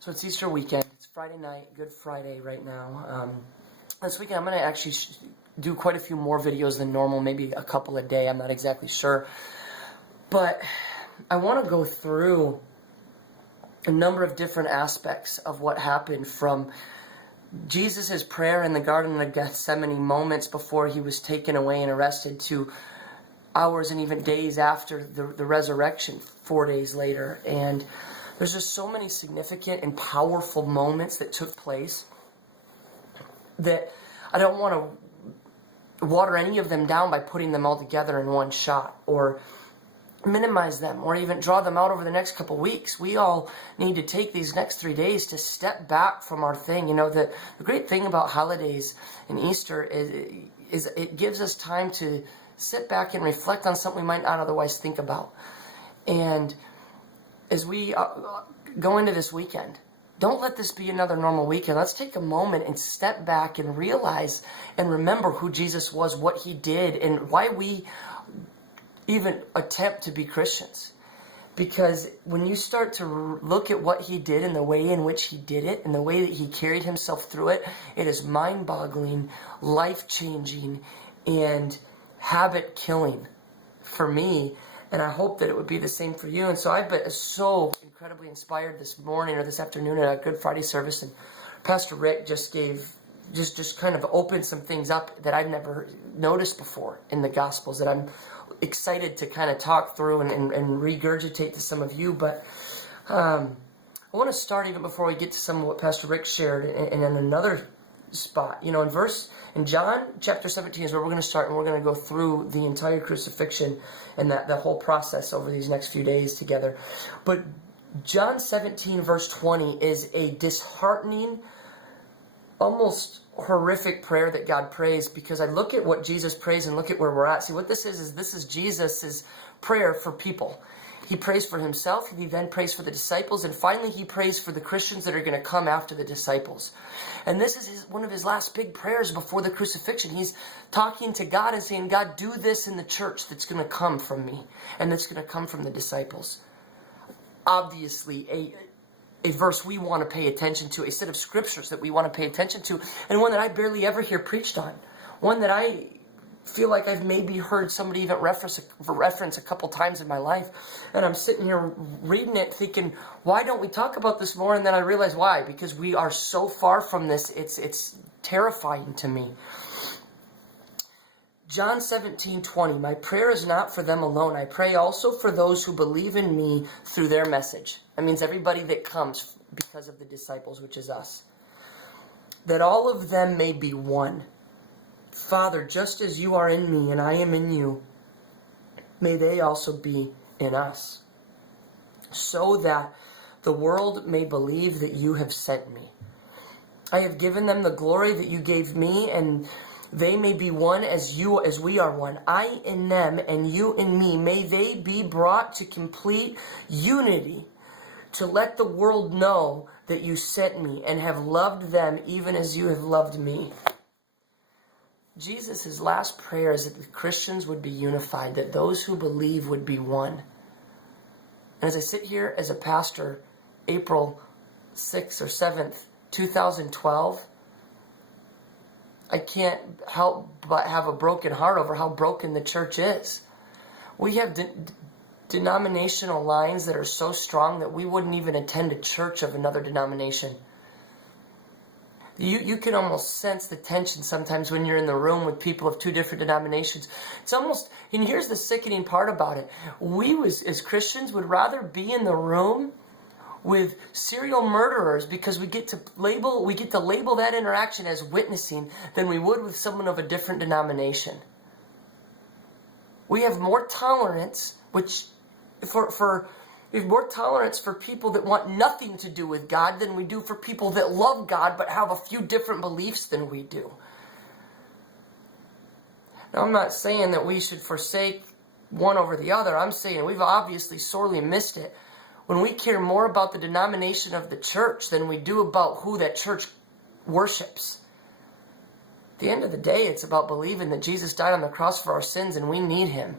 So it's Easter weekend. It's Friday night, Good Friday right now. This weekend I'm going to actually do quite a few more videos than normal, maybe a couple a day. I'm not exactly sure. But I want to go through a number of different aspects of what happened from Jesus' prayer in the Garden of Gethsemane moments before he was taken away and arrested to hours and even days after the resurrection, 4 days later. And there's just so many significant and powerful moments that took place that I don't want to water any of them down by putting them all together in one shot or minimize them or even draw them out over the next couple weeks. We all need to take these next 3 days to step back from our thing. You know, the great thing about holidays and Easter is it gives us time to sit back and reflect on something we might not otherwise think about. And as we go into this weekend, don't let this be another normal weekend. Let's take a moment and step back and realize and remember who Jesus was, what he did, and why we even attempt to be Christians. Because when you start to look at what he did and the way in which he did it and the way that he carried himself through it, it is mind-boggling, life-changing, and habit-killing for me. And I hope that it would be the same for you. And so I've been so incredibly inspired this morning or this afternoon at a Good Friday service. And Pastor Rick just kind of opened some things up that I've never noticed before in the Gospels that I'm excited to kind of talk through and regurgitate to some of you. But I want to start even before we get to some of what Pastor Rick shared in another spot. You know, in John chapter 17 is where we're going to start, and we're going to go through the entire crucifixion and the whole process over these next few days together. But John 17 verse 20 is a disheartening, almost horrific prayer that God prays, because I look at what Jesus prays and look at where we're at. See, what this is Jesus' prayer for people. He prays for himself, he then prays for the disciples, and finally he prays for the Christians that are going to come after the disciples. And this is one of his last big prayers before the crucifixion. He's talking to God and saying, God, do this in the church that's going to come from me, and that's going to come from the disciples. Obviously, a verse we want to pay attention to, a set of scriptures that we want to pay attention to, and one that I barely ever hear preached on. One that I feel like I've maybe heard somebody even reference a couple times in my life. And I'm sitting here reading it thinking, why don't we talk about this more? And then I realize why. Because we are so far from this, it's terrifying to me. John 17:20, my prayer is not for them alone. I pray also for those who believe in me through their message. That means everybody that comes because of the disciples, which is us. That all of them may be one. Father, just as you are in me and I am in you, may they also be in us, so that the world may believe that you have sent me. I have given them the glory that you gave me, and they may be one as we are one. I in them and you in me. May they be brought to complete unity, to let the world know that you sent me and have loved them even as you have loved me. Jesus' last prayer is that the Christians would be unified, that those who believe would be one. And as I sit here as a pastor, April 6th or 7th, 2012, I can't help but have a broken heart over how broken the church is. We have denominational lines that are so strong that we wouldn't even attend a church of another denomination. You can almost sense the tension sometimes when you're in the room with people of two different denominations. It's almost, and here's the sickening part about it. We as Christians would rather be in the room with serial murderers because we get to label that interaction as witnessing than we would with someone of a different denomination. We have more tolerance, we have more tolerance for people that want nothing to do with God than we do for people that love God but have a few different beliefs than we do. Now, I'm not saying that we should forsake one over the other. I'm saying we've obviously sorely missed it when we care more about the denomination of the church than we do about who that church worships. At the end of the day, it's about believing that Jesus died on the cross for our sins and we need him.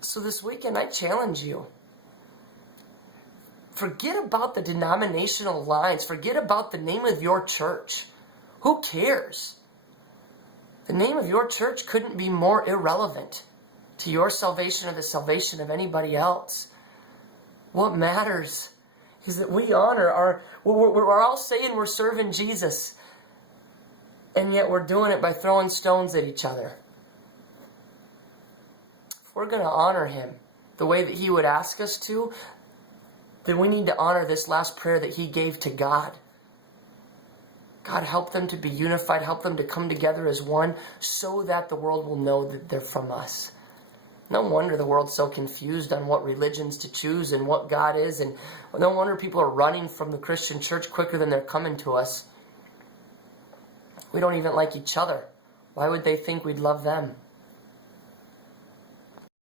So this weekend, I challenge you. Forget about the denominational lines. Forget about the name of your church. Who cares? The name of your church couldn't be more irrelevant to your salvation or the salvation of anybody else. What matters is that we honor we're all saying we're serving Jesus, and yet we're doing it by throwing stones at each other. If we're going to honor him the way that he would ask us to, then we need to honor this last prayer that he gave to God. God, help them to be unified, help them to come together as one, so that the world will know that they're from us. No wonder the world's so confused on what religions to choose and what God is, and no wonder people are running from the Christian church quicker than they're coming to us. We don't even like each other. Why would they think we'd love them?